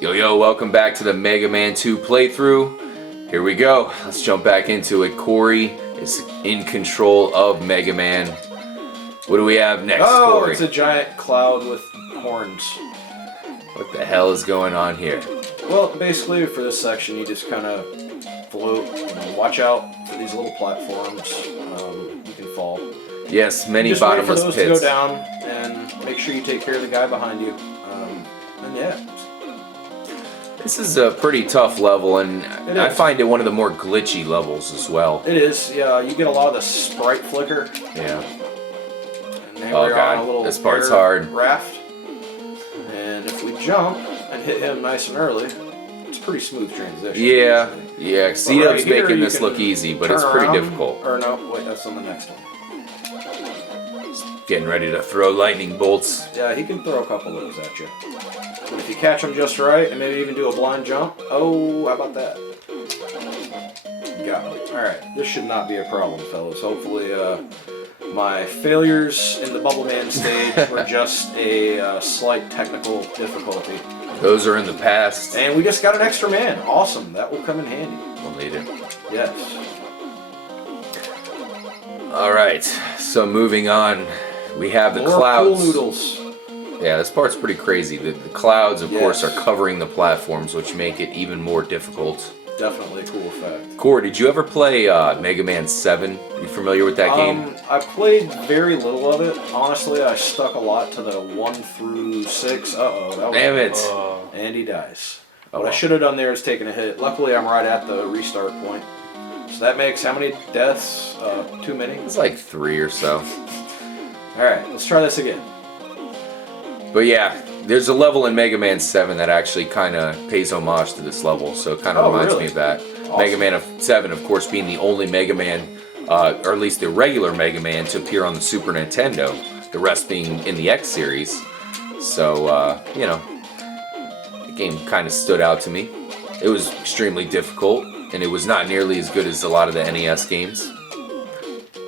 Yo, welcome back to the Mega Man 2 playthrough. Here we go. Let's jump back into it. Cory is in control of Mega Man. What do we have next, Cory? It's a giant cloud with horns. What the hell is going on here? Well, basically for this section you just kind of float, watch out for these little platforms. You can fall. Yes, many just bottomless wait for those pits. to go down and make sure you take care of the guy behind you. And yeah. This is a pretty tough level, and I is. find it one of the more glitchy levels as well. It is, yeah. You get a lot of the sprite flicker. Yeah. And now we're on a little this part's air hard. raft. And if we jump and hit him nice and early, it's a pretty smooth transition. Yeah, C-Dub's here making you this can look easy, but it's turn pretty around, difficult. Or no, wait, that's on the next one. Getting ready to throw lightning bolts. Yeah, he can throw a couple of those at you. But if you catch him just right, and maybe even do a blind jump, oh, how about that? Got him. Alright, this should not be a problem, fellas. Hopefully, my failures in the Bubble Man stage were just a slight technical difficulty. Those are in the past. And we just got an extra man. Awesome. That will come in handy. We'll need it. Yes. Alright, so moving on. We have the More clouds. Pool noodles. Yeah, this part's pretty crazy. The clouds, of course, are covering the platforms, which make it even more difficult. Definitely a cool effect. Cory, did you ever play Mega Man 7? You familiar with that game? I played very little of it. Honestly, I stuck a lot to the 1 through 6. Damn it. And he dies. Oh, What well. I should have done there is taken a hit. Luckily, I'm right at the restart point. So that makes how many deaths? Too many? It's like 3 or so. Alright, let's try this again. But yeah, there's a level in Mega Man 7 that actually kind of pays homage to this level, so it kind of reminds me of that. Awesome. Mega Man 7, of course, being the only Mega Man, or at least the regular Mega Man, to appear on the Super Nintendo. The rest being in the X series. So, the game kind of stood out to me. It was extremely difficult, and it was not nearly as good as a lot of the NES games.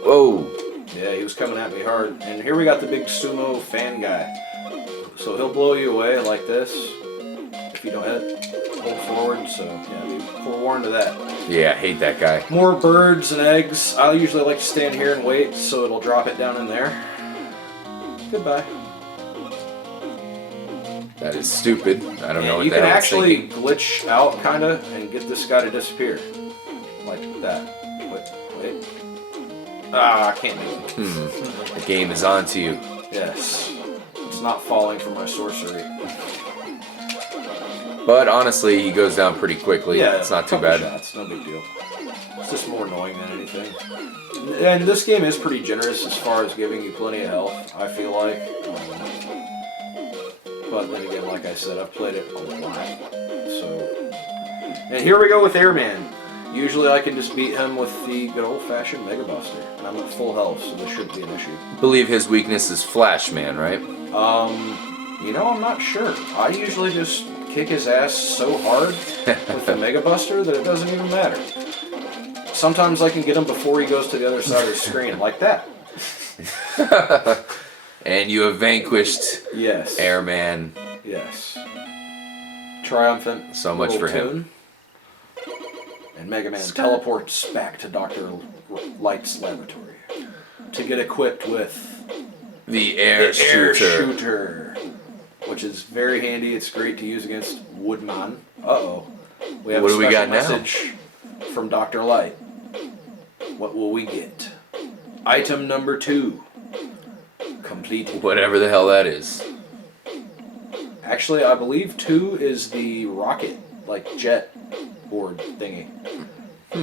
Whoa! Yeah, he was coming at me hard. And here we got the big sumo fan guy. So he'll blow you away like this if you don't hold forward. So yeah, be forewarned of that. Yeah, I hate that guy. More birds and eggs. I usually like to stand here and wait so it'll drop it down in there. Goodbye. That is stupid. I don't know what you the can hell it's actually thinking. glitch out kinda and get this guy to disappear. Like that. Wait. I can't do it. The game is on to you. Yes. It's not falling for my sorcery. But honestly, he goes down pretty quickly. Yeah, It's not too couple bad. Shots, no big deal. It's just more annoying than anything. And this game is pretty generous as far as giving you plenty of health, I feel like. But then again, like I said, I've played it a lot. So, and here we go with Airman. Usually I can just beat him with the good old-fashioned Mega Buster. And I'm at full health, so this shouldn't be an issue. I believe his weakness is Flash Man, right? I'm not sure. I usually just kick his ass so hard with the Mega Buster that it doesn't even matter. Sometimes I can get him before he goes to the other side of the screen, like that. And you have vanquished Yes. Airman. Yes. Triumphant. So much little for him. tune. And Mega Man teleports back to Dr. Light's laboratory to get equipped with The air shooter. which is very handy. It's great to use against Woodman. Uh-oh. We have What a do we special got now? message from Dr. Light. What will we get? Item number 2. Completed. Whatever the hell that is. Actually, I believe 2 is the rocket, jet board thingy.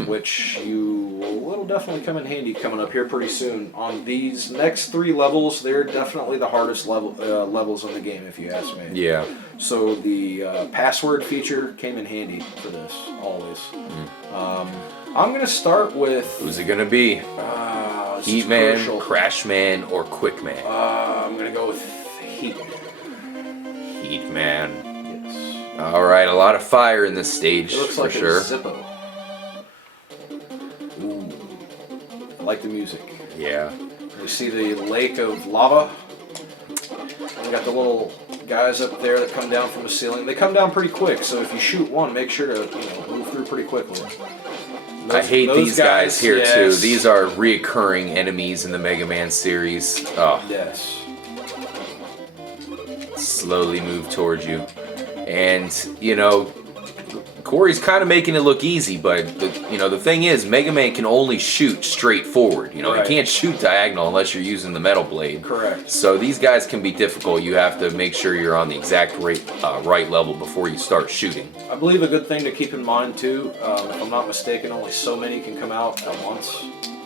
Which will definitely come in handy coming up here pretty soon. On these next 3 levels, they're definitely the hardest levels in the game, if you ask me. Yeah. So the password feature came in handy for this, always. I'm going to start with... Who's it gonna be? Heat Man, crucial. Crash Man, or Quick Man? I'm going to go with Heat. Heat Man. Yes. Alright, a lot of fire in this stage, It looks for like sure. a Zippo. Ooh. I like the music. Yeah. You see the lake of lava. We got the little guys up there that come down from the ceiling. They come down pretty quick, so if you shoot one, make sure to move through pretty quickly. I hate these guys here yes. too. These are reoccurring enemies in the Mega Man series. Oh. Yes. Slowly move towards you. And, Cory's kind of making it look easy, but the thing is, Mega Man can only shoot straight forward. Right. He can't shoot diagonal unless you're using the metal blade. Correct. So these guys can be difficult. You have to make sure you're on the exact right level before you start shooting. I believe a good thing to keep in mind too, if I'm not mistaken, only so many can come out at once.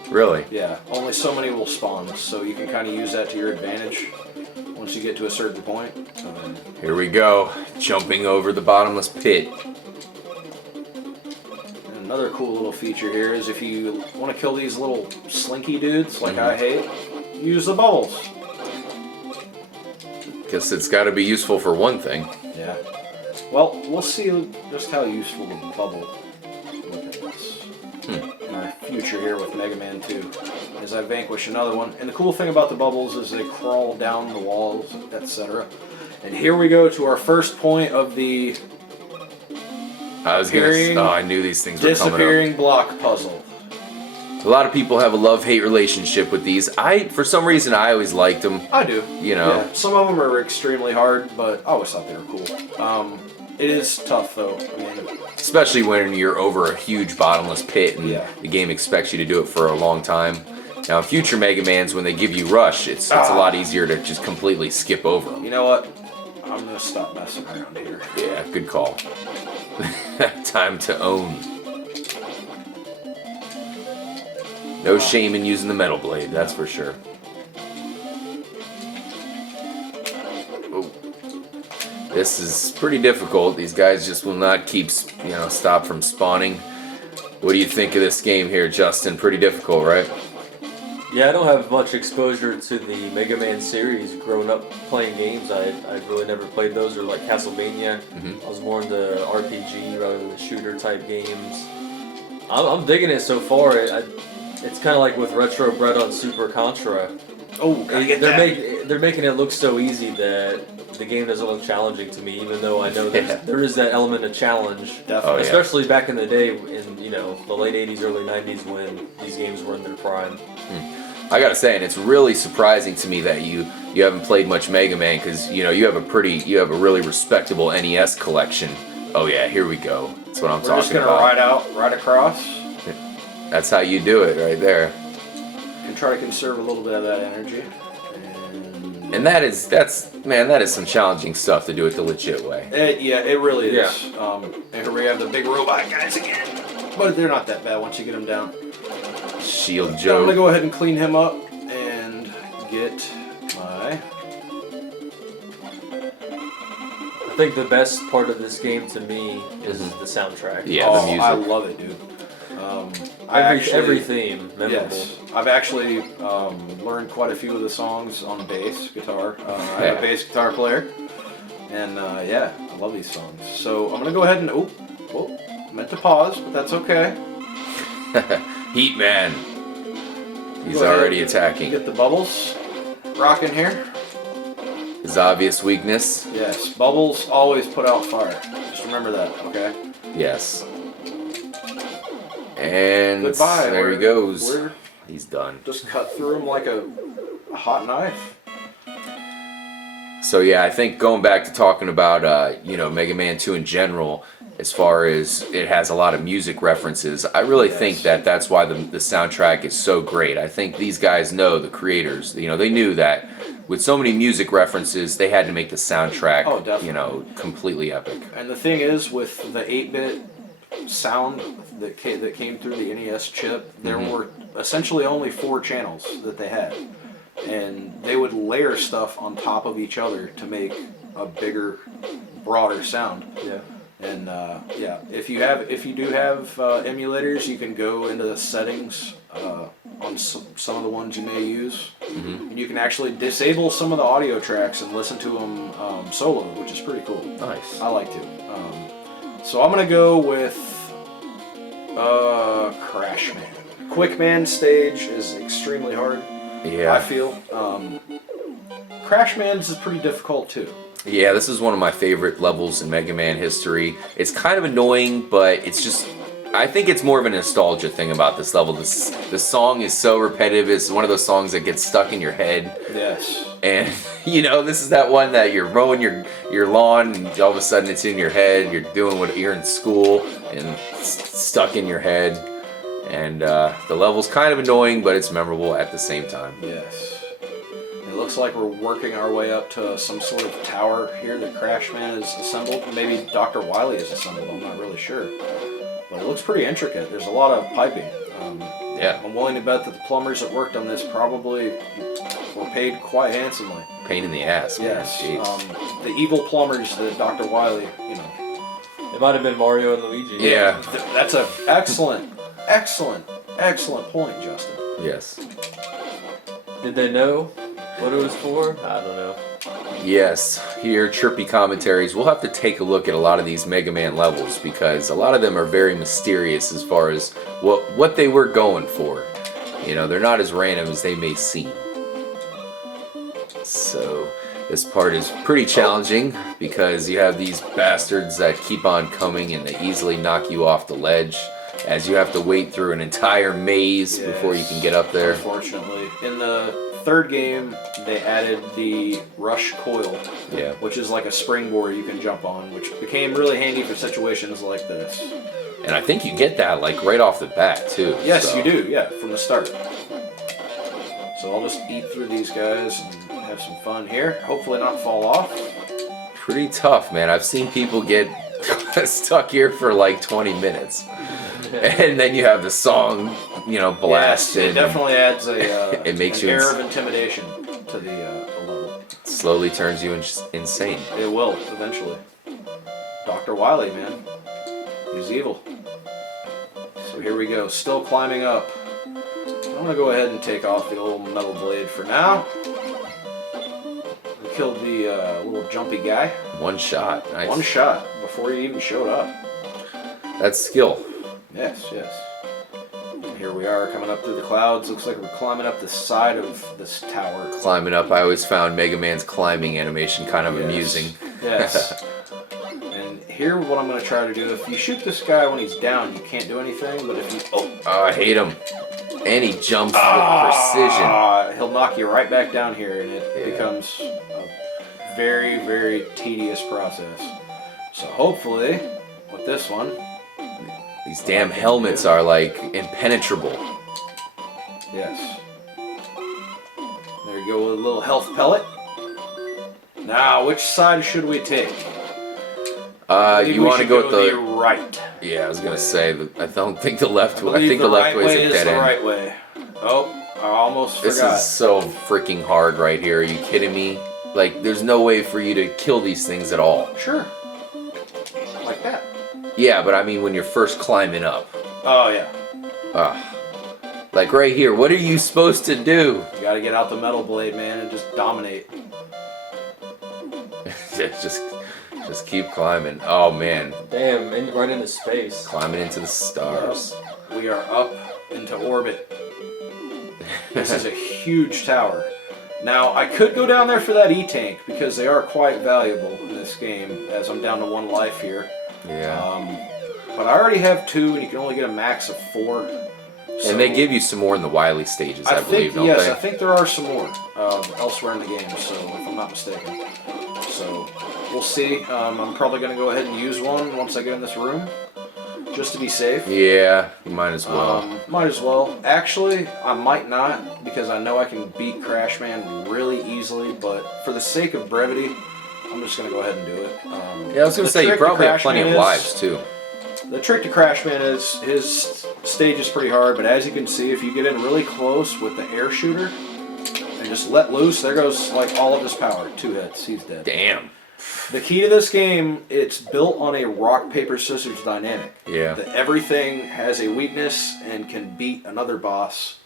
Really? Yeah, only so many will spawn, so you can kind of use that to your advantage once you get to a certain point. Here we go, jumping over the bottomless pit. Another cool little feature here is if you want to kill these little slinky dudes, like I hate, use the bubbles. Guess it's got to be useful for one thing. Yeah. Well, we'll see just how useful the bubble weapon is in our future here with Mega Man 2, as I vanquish another one. And the cool thing about the bubbles is they crawl down the walls, etc. And here we go to our first point of the I knew these things were coming up. disappearing block puzzle. A lot of people have a love-hate relationship with these. For some reason, I always liked them. I do. Yeah, some of them are extremely hard, but I always thought they were cool. It is tough, though. I mean, especially when you're over a huge bottomless pit and the game expects you to do it for a long time. Now, in future Mega Mans, when they give you Rush, it's a lot easier to just completely skip over them. You know what? I'm going to stop messing around here. Yeah, good call. Time to own. No shame in using the metal blade, that's for sure. Oh. This is pretty difficult. These guys just will not stop from spawning. What do you think of this game here, Justin? Pretty difficult, right? Yeah, I don't have much exposure to the Mega Man series. Growing up playing games, I really never played those, or like Castlevania. I was more into RPG rather than shooter type games. I'm digging it so far. It's kind of like with Retro Bread on Super Contra. Oh, I get that. They're making it look so easy that the game doesn't look challenging to me, even though I know there is that element of challenge. Definitely. Especially back in the day, in the late 80s, early 90s, when these games were in their prime. I gotta say, and it's really surprising to me that you haven't played much Mega Man, because you have a really respectable NES collection. Oh yeah, here we go. That's what I'm talking about. We're just gonna ride across. That's how you do it, right there. And try to conserve a little bit of that energy. And that is some challenging stuff to do it the legit way. It really is. Yeah. And here we have the big robot guys again. But they're not that bad once you get them down. Shield I'm Joe. gonna go ahead and clean him up and get my... I think the best part of this game to me is the soundtrack. Yeah, the music. I love it, dude. Every theme, memorable. Yes, I've actually learned quite a few of the songs on bass guitar. I'm a bass guitar player, and I love these songs. So I'm gonna go ahead and meant to pause, but that's okay. Heat Man. He's already attacking. Get the bubbles rocking here. His obvious weakness. Yes, bubbles always put out fire. Just remember that, okay? Yes. And Goodbye. there he goes. He's done. Just cut through him like a hot knife. So yeah, I think going back to talking about Mega Man 2 in general, as far as it has a lot of music references, I really think that that's why the soundtrack is so great. I think these guys know, the creators, they knew that with so many music references, they had to make the soundtrack, completely epic. And the thing is, with the 8-bit sound that came through the NES chip, there were essentially only 4 channels that they had. And they would layer stuff on top of each other to make a bigger, broader sound. Yeah. And if you do have emulators, you can go into the settings on some of the ones you may use, and you can actually disable some of the audio tracks and listen to them solo, which is pretty cool. Nice. I like to. So I'm gonna go with Crash Man. Quick Man stage is extremely hard. Yeah. I feel. Crash Man's is pretty difficult too. Yeah, this is one of my favorite levels in Mega Man history. It's kind of annoying, but it's just... I think it's more of a nostalgia thing about this level. The song is so repetitive. It's one of those songs that gets stuck in your head. Yes. And, you know, this is that one that you're mowing your lawn and all of a sudden it's in your head. You're doing what you're in school and it's stuck in your head. And the level's kind of annoying, but it's memorable at the same time. Yes. It looks like we're working our way up to some sort of tower here that Crashman has assembled. Maybe Dr. Wily has assembled, I'm not really sure. But it looks pretty intricate. There's a lot of piping. Yeah. I'm willing to bet that the plumbers that worked on this probably were paid quite handsomely. Pain in the ass, man. Yes. Jeez. The evil plumbers that Dr. Wily, you know. It might have been Mario and Luigi. Yeah. That's an excellent point, Justin. Yes. Did they know what it was for? I don't know. Yes, here, Trippy Commentaries, we'll have to take a look at a lot of these Mega Man levels because a lot of them are very mysterious as far as what they were going for. You know, they're not as random as they may seem. So, this part is pretty challenging because you have these bastards that keep on coming and they easily knock you off the ledge as you have to wait through an entire maze before you can get up there. Unfortunately. In the third game, they added the rush coil, which is like a springboard you can jump on, which became really handy for situations like this. And I think you get that like right off the bat too. Yes, so. you do, yeah, from the start. So I'll just eat through these guys and have some fun here. Hopefully not fall off. Pretty tough, man. I've seen people get stuck here for like 20 minutes. And then you have the song, you know, blast. Yes, it definitely adds it makes an you air of intimidation to the level. Slowly turns you insane. It will, eventually. Dr. Wily, man. He's evil. So here we go, still climbing up. I'm going to go ahead and take off the old metal blade for now. We killed the little jumpy guy. One shot. Nice. One shot before he even showed up. That's skill. Yes, yes. And here we are coming up through the clouds. Looks like we're climbing up the side of this tower. Climbing up. I always found Mega Man's climbing animation kind of amusing. Yes. And here what I'm going to try to do, if you shoot this guy when he's down, you can't do anything, but if you... Oh, I hate him. And he jumps with precision. He'll knock you right back down here, and it becomes a very, very tedious process. So hopefully, with this one... These damn helmets are like impenetrable. Yes. There you go with a little health pellet. Now, which side should we take? You want to go with the right. Yeah, I was gonna say. I don't think the left way. I believe think the left right way is way a dead the end. right way. Oh, I almost This forgot. is so freaking hard right here. Are you kidding me? Like, there's no way for you to kill these things at all. Sure. Like that. Yeah, but I mean when you're first climbing up. Oh, yeah. Like right here, what are you supposed to do? You gotta get out the metal blade, man, and just dominate. just keep climbing. Oh man. Damn, right into space. Climbing into the stars. We are up into orbit. This is a huge tower. Now, I could go down there for that E-Tank, because they are quite valuable in this game, as I'm down to 1 life here. Yeah. But I already have 2, and you can only get a max of 4. So And they give you some more in the Wily stages, I believe, don't yes, they? I think there are some more elsewhere in the game, so if I'm not mistaken. So, we'll see. I'm probably going to go ahead and use one once I get in this room, just to be safe. Yeah, you might as well. Might as well. Actually, I might not, because I know I can beat Crashman really easily, but for the sake of brevity, I'm just going to go ahead and do it. Yeah, I was going to say, you probably have plenty of lives, too. The trick to Crashman is his stage is pretty hard, but as you can see, if you get in really close with the air shooter and just let loose, there goes like all of his power. 2 hits, he's dead. Damn. The key to this game, it's built on a rock, paper, scissors dynamic. Yeah. That everything has a weakness and can beat another boss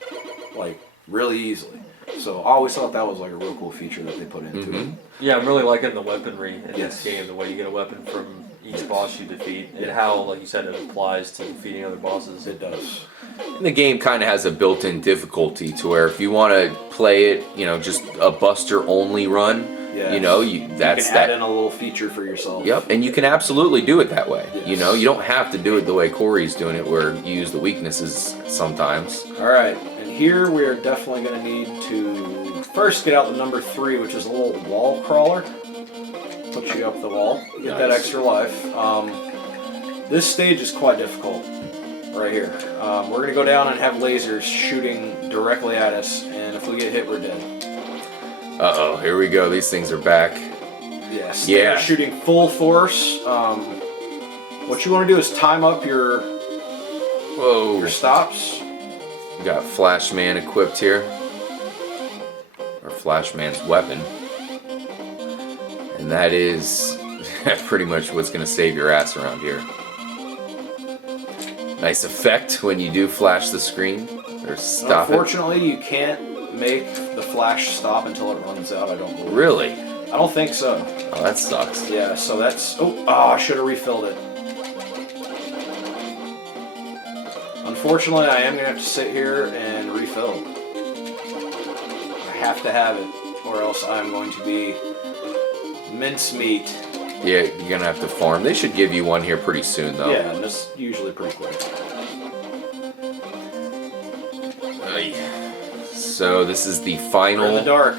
like really easily. So I always thought that was like a real cool feature that they put into it. Yeah, I'm really liking the weaponry in Yes. this game, the way you get a weapon from each boss you defeat, and how, like you said, it applies to defeating other bosses. It does. And the game kind of has a built-in difficulty to where if you want to play it, you know, just a Buster-only run, Yes. You know, You that's can add in a little feature for yourself. Yep, and you can absolutely do it that way. Yes. You know, you don't have to do it the way Cory's doing it, where you use the weaknesses sometimes. All right, and here we are definitely going to need to first get out the number 3, which is a little Wallcrawler. Put you up the wall, get that extra life. This stage is quite difficult right here. We're going to go down and have lasers shooting directly at us, and if we get hit, we're dead. Uh-oh, here we go. These things are back. Yes. Yeah. They're shooting full force. What you want to do is time up your stops. We got Flashman equipped here. Or Flashman's weapon. And that is pretty much what's going to save your ass around here. Nice effect when you do flash the screen. Or stop it. Unfortunately, you can't make the flash stop until it runs out, I don't believe. Really? I don't think so. Oh, that sucks. Yeah, so that's... I should have refilled it. Unfortunately, I am going to have to sit here and refill. I have to have it, or else I'm going to be mincemeat. Yeah, you're going to have to farm. They should give you one here pretty soon, though. Yeah, and it's usually pretty quick. So this is the We're in the dark.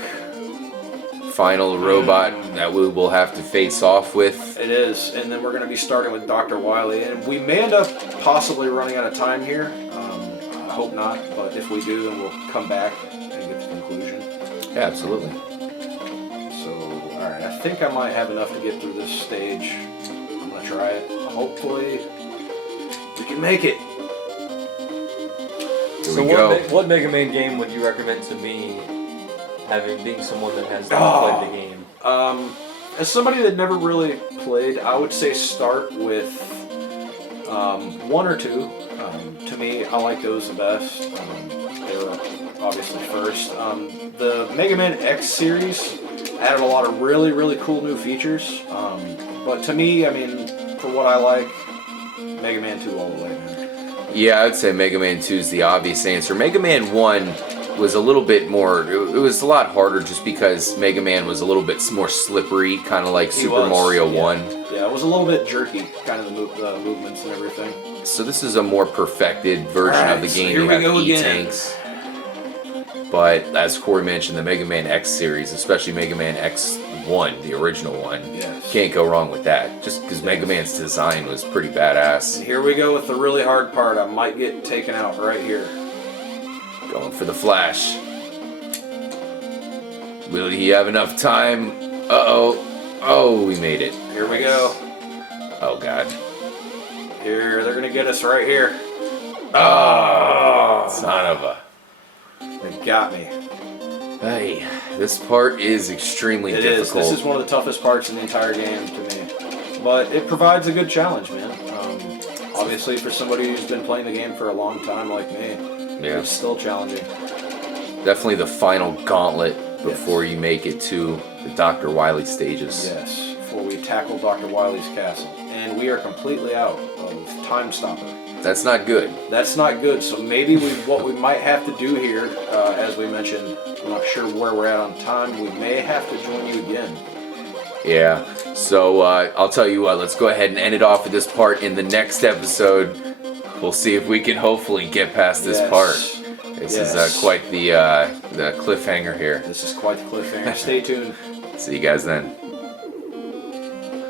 final robot that we will have to face off with. It is, and then we're going to be starting with Dr. Wily, and we may end up possibly running out of time here. I hope not, but if we do, then we'll come back and get the conclusion. Yeah, absolutely. So, alright, I think I might have enough to get through this stage. I'm going to try it. Hopefully, we can make it. Here So we go. what Mega Man game would you recommend to me, being someone that has not played the game? As somebody that never really played, I would say start with 1 or 2. To me, I like those the best. They were obviously first. The Mega Man X series added a lot of really, really cool new features. But to me, I mean, for what I like, Mega Man 2 all the way, man. Yeah, I'd say Mega Man 2 is the obvious answer. Mega Man 1 was a little bit more, it was a lot harder just because Mega Man was a little bit more slippery, kind of like Super Mario 1. Yeah, it was a little bit jerky, kind of the movements and everything. So this is a more perfected version of the game. So here you we have go again. E-Tanks. But as Cory mentioned, the Mega Man X series, especially Mega Man X1, the original one, Yes. can't go wrong with that. Just because Mega Man's design was pretty badass. Here we go with the really hard part. I might get taken out right here. Going for the flash. Will he have enough time? Uh-oh. Oh, we made it. Here we go. Oh, God. Here, they're gonna get us right here. Oh, son of a... They got me. Hey, this part is extremely It is. difficult. This is one of the toughest parts in the entire game to me. But it provides a good challenge, man. Obviously, for somebody who's been playing the game for a long time like me, Yeah. it's still challenging. Definitely the final gauntlet before you make it to the Dr. Wily stages. Yes, before we tackle Dr. Wily's castle. And we are completely out of Time Stopper. That's not good. That's not good, so maybe what we might have to do here, as we mentioned, I'm not sure where we're at on time, we may have to join you again. Yeah. So I'll tell you what, let's go ahead and end it off with this part in the next episode. We'll see if we can hopefully get past this part. This is quite the cliffhanger here. This is quite the cliffhanger. Stay tuned. See you guys then.